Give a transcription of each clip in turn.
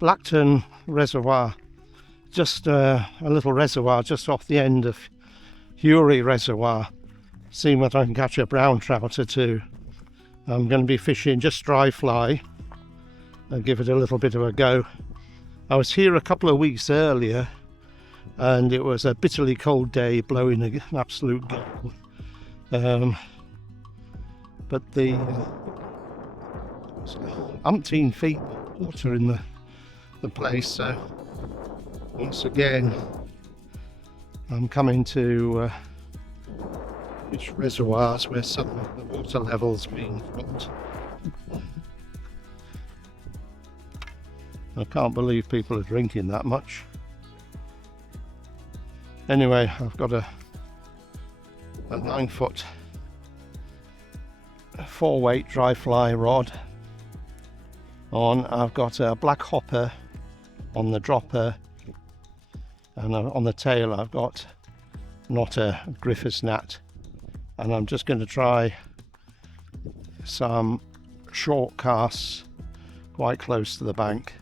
Blackton Reservoir, just a little reservoir just off the end of Hewry Reservoir. Seeing whether I can catch a brown trout or two. I'm going to be fishing just dry fly and give it a little bit of a go. I was here a couple of weeks earlier and it was a bitterly cold day, blowing an absolute gale. But the umpteen feet water in the place, so once again I'm coming to which reservoirs where some of the water levels being dropped. I can't believe people are drinking that much. Anyway, I've got a 9-foot 4-weight dry fly rod on. I've got a black hopper on the dropper, and on the tail I've got not a Griffiths gnat, and I'm just going to try some short casts quite close to the bank.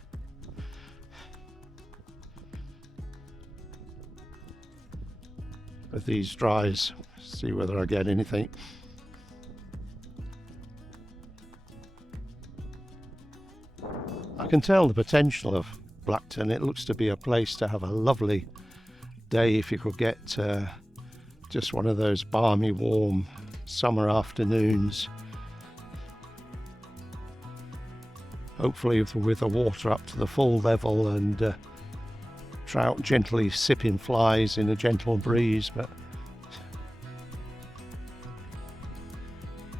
With these dries, see whether I get anything. I can tell the potential of Blackton. It looks to be a place to have a lovely day if you could get just one of those balmy warm summer afternoons, hopefully with the water up to the full level and trout gently sipping flies in a gentle breeze. But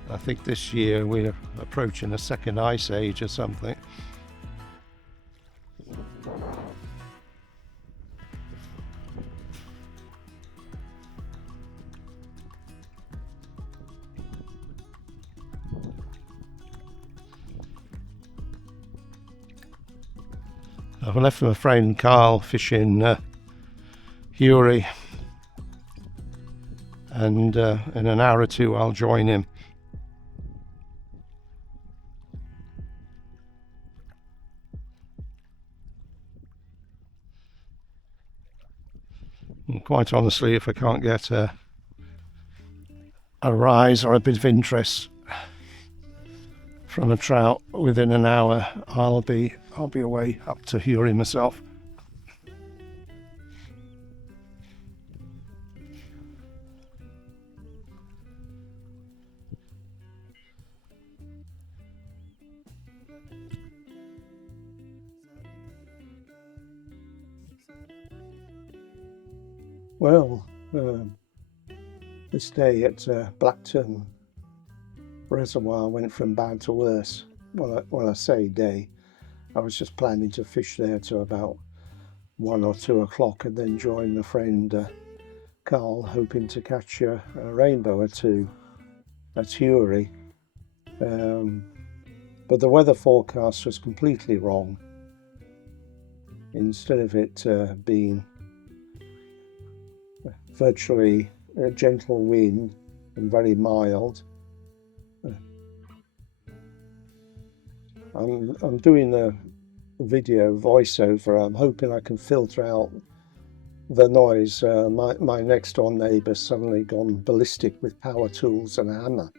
I think this year we're approaching a second ice age or something. I've left my friend Carl fishing Hewry, and in an hour or two I'll join him. And quite honestly, if I can't get a rise or a bit of interest from a trout within an hour, I'll be away up to Hewry myself. Well, this day at Blackton Reservoir went from bad to worse. Well, I say day. I was just planning to fish there to about 1 or 2 o'clock and then join my friend Carl, hoping to catch a rainbow or two at Hewry. But the weather forecast was completely wrong. Instead of it being virtually a gentle wind and very mild, I'm doing a video voiceover. I'm hoping I can filter out the noise. My next door neighbour suddenly gone ballistic with power tools and a hammer,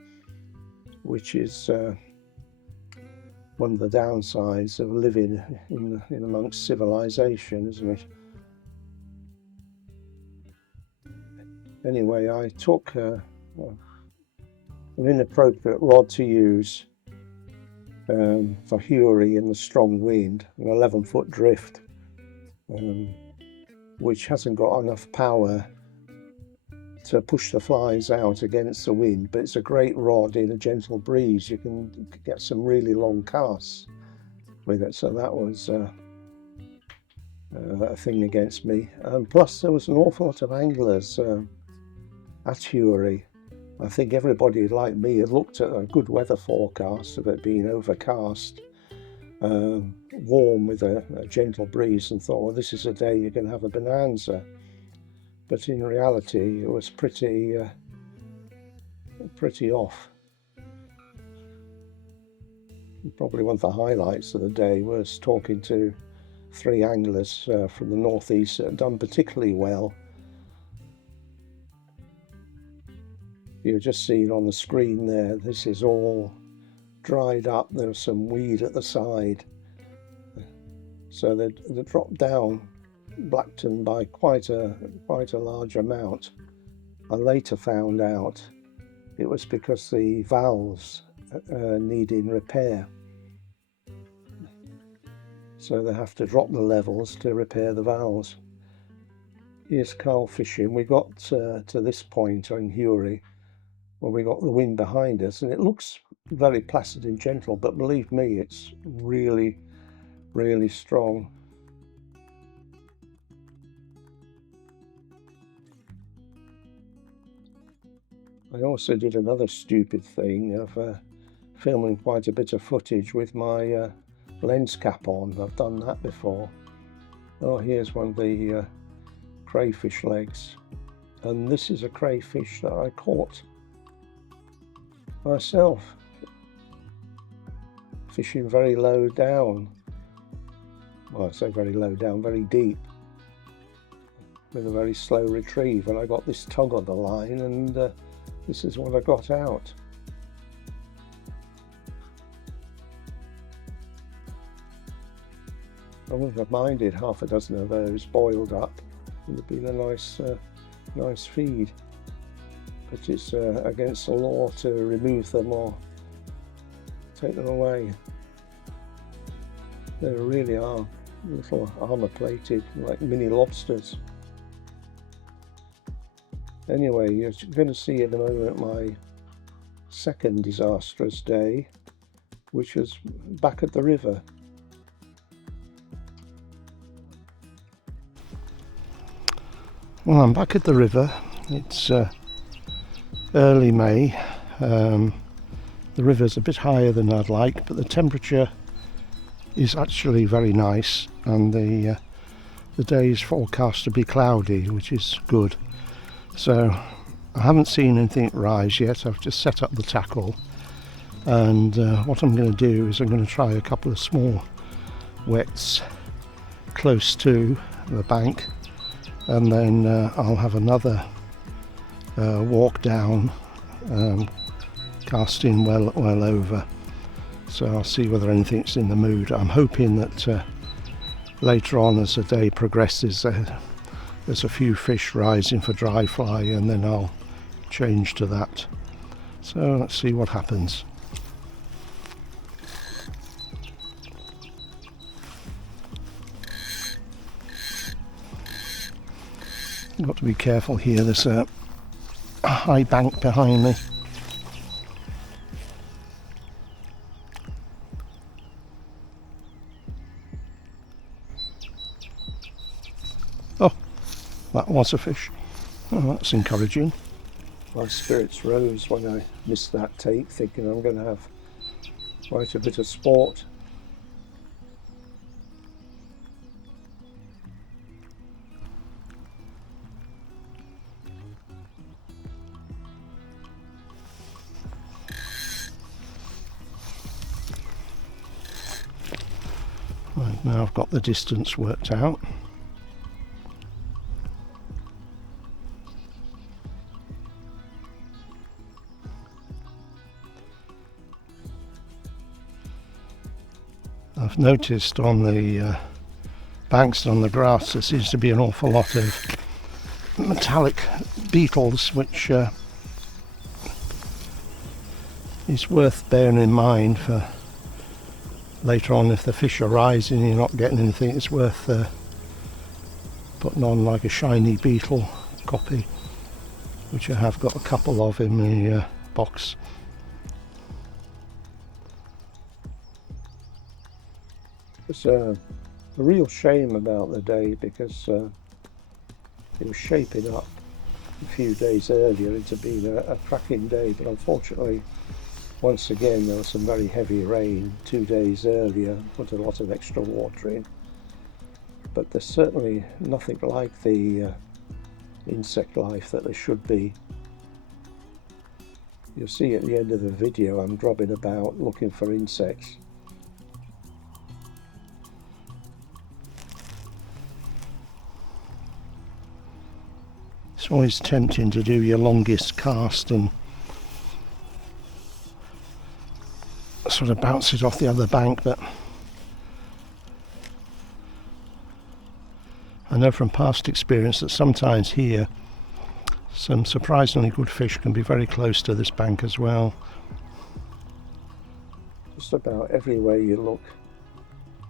which is one of the downsides of living in amongst civilization, isn't it? Anyway, I took an inappropriate rod to use for Hewry in the strong wind, an 11-foot drift, which hasn't got enough power to push the flies out against the wind, but it's a great rod in a gentle breeze. You can get some really long casts with it, so that was a thing against me. Plus there was an awful lot of anglers at Hewry. I think everybody like me had looked at a good weather forecast of it being overcast, warm with a gentle breeze, and thought, well, this is a day you can have a bonanza. But in reality, it was pretty off. Probably one of the highlights of the day was talking to 3 anglers from the northeast that have done particularly well. You're just seeing on the screen there, this is all dried up. There's some weed at the side. So they dropped down Blackton by quite a large amount. I later found out it was because the valves needed repair. So they have to drop the levels to repair the valves. Here's Carl fishing. We got to this point on Hewry where we got the wind behind us, and it looks very placid and gentle, but believe me, it's really, really strong. I also did another stupid thing of filming quite a bit of footage with my lens cap on. I've done that before. Oh, here's one of the crayfish legs, and this is a crayfish that I caught myself, fishing very low down. Well, I say very low down, very deep, with a very slow retrieve, and I got this tug on the line, and this is what I got out. I wouldn't have minded half a dozen of those boiled up. It would have been a nice feed. But it's against the law to remove them or take them away. They really are little armor-plated, like mini lobsters. Anyway, you're going to see in a moment my second disastrous day, which was back at the river. Well, I'm back at the river. It's early May. The river's a bit higher than I'd like, but the temperature is actually very nice, and the day is forecast to be cloudy, which is good. So I haven't seen anything rise yet. I've just set up the tackle, and what I'm going to do is I'm going to try a couple of small wets close to the bank, and then I'll have another walk down, casting well over. So I'll see whether anything's in the mood. I'm hoping that later on, as the day progresses, there's a few fish rising for dry fly, and then I'll change to that. So let's see what happens. Got to be careful here. There's a high bank behind me. Oh, that was a fish. Oh, that's encouraging. My spirits rose when I missed that take, thinking I'm going to have quite a bit of sport. Right, now I've got the distance worked out. I've noticed on the banks and on the grass there seems to be an awful lot of metallic beetles, which is worth bearing in mind for later on. If the fish are rising and you're not getting anything, it's worth putting on like a shiny beetle copy, which I have got a couple of in the box. It's a real shame about the day, because it was shaping up a few days earlier into being a cracking day, but unfortunately once again there was some very heavy rain 2 days earlier, put a lot of extra water in. But there's certainly nothing like the insect life that there should be. You'll see at the end of the video I'm drubbing about looking for insects. It's always tempting to do your longest cast and sort of bounce it off the other bank, but I know from past experience that sometimes here some surprisingly good fish can be very close to this bank as well. Just about everywhere you look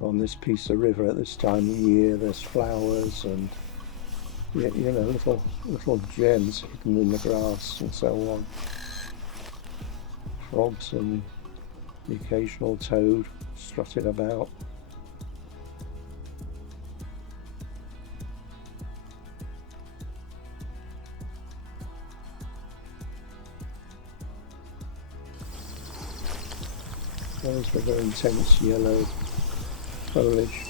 on this piece of river at this time of year, there's flowers and you know, little gems hidden in the grass and so on. Frogs and the occasional toad strutting about. There's the very intense yellow foliage.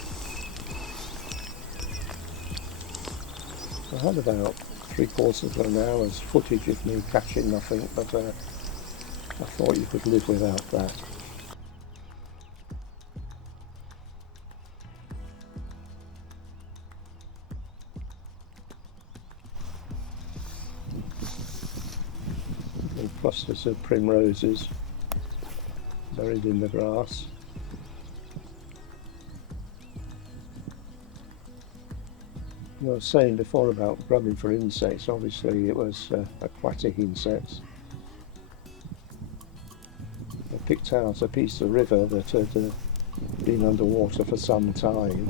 I had about 3/4 of an hour's footage of me catching nothing, but I thought you could live without that. Little clusters of primroses buried in the grass. I was saying before about grubbing for insects, obviously it was aquatic insects. I picked out a piece of river that had been underwater for some time,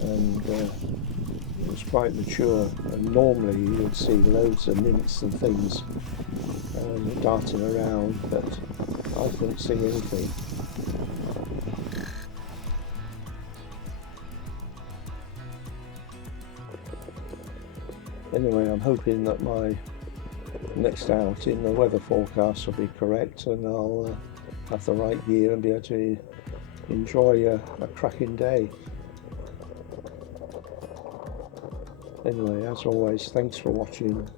and it was quite mature, and normally you would see loads of nymphs and things darting around, but I couldn't see anything. Anyway, I'm hoping that my next outing, the weather forecast will be correct and I'll have the right gear and be able to enjoy a cracking day. Anyway, as always, thanks for watching.